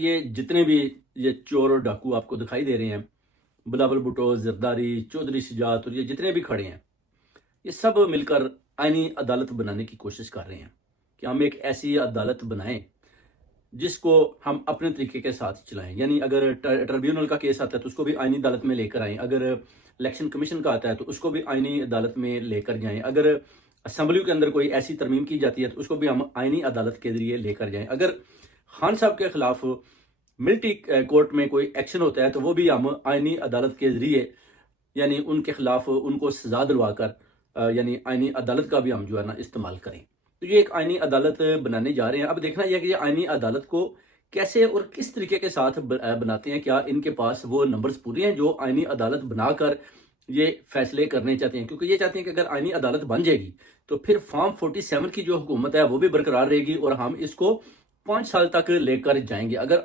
یہ جتنے بھی یہ چور اور ڈاکو آپ کو دکھائی دے رہے ہیں، بلاول بھٹو، زرداری، چودھری شجاعت اور یہ جتنے بھی کھڑے ہیں، یہ سب مل کر آئینی عدالت بنانے کی کوشش کر رہے ہیں کہ ہم ایک ایسی عدالت بنائیں جس کو ہم اپنے طریقے کے ساتھ چلائیں. یعنی اگر ٹریبیونل کا کیس آتا ہے تو اس کو بھی آئینی عدالت میں لے کر آئیں، اگر الیکشن کمیشن کا آتا ہے تو اس کو بھی آئینی عدالت میں لے کر جائیں، اگر اسمبلی کے اندر کوئی ایسی ترمیم کی جاتی ہے تو اس کو بھی ہم آئینی عدالت کے ذریعے لے کر جائیں. اگر خان صاحب کے خلاف ملٹری کورٹ میں کوئی ایکشن ہوتا ہے تو وہ بھی ہم آئینی عدالت کے ذریعے یعنی ان کے خلاف ان کو سزا دلوا کر یعنی آئینی عدالت کا بھی ہم جو ہے نا استعمال کریں. تو یہ ایک آئینی عدالت بنانے جا رہے ہیں. اب دیکھنا یہ کہ یہ آئینی عدالت کو کیسے اور کس طریقے کے ساتھ بناتے ہیں. کیا ان کے پاس وہ نمبرز پورے ہیں جو آئینی عدالت بنا کر یہ فیصلے کرنے چاہتے ہیں؟ کیونکہ یہ چاہتے ہیں کہ اگر آئینی عدالت بن جائے گی تو پھر فارم 47 کی جو حکومت ہے وہ بھی برقرار رہے گی اور ہم اس کو 5 سال تک لے کر جائیں گے. اگر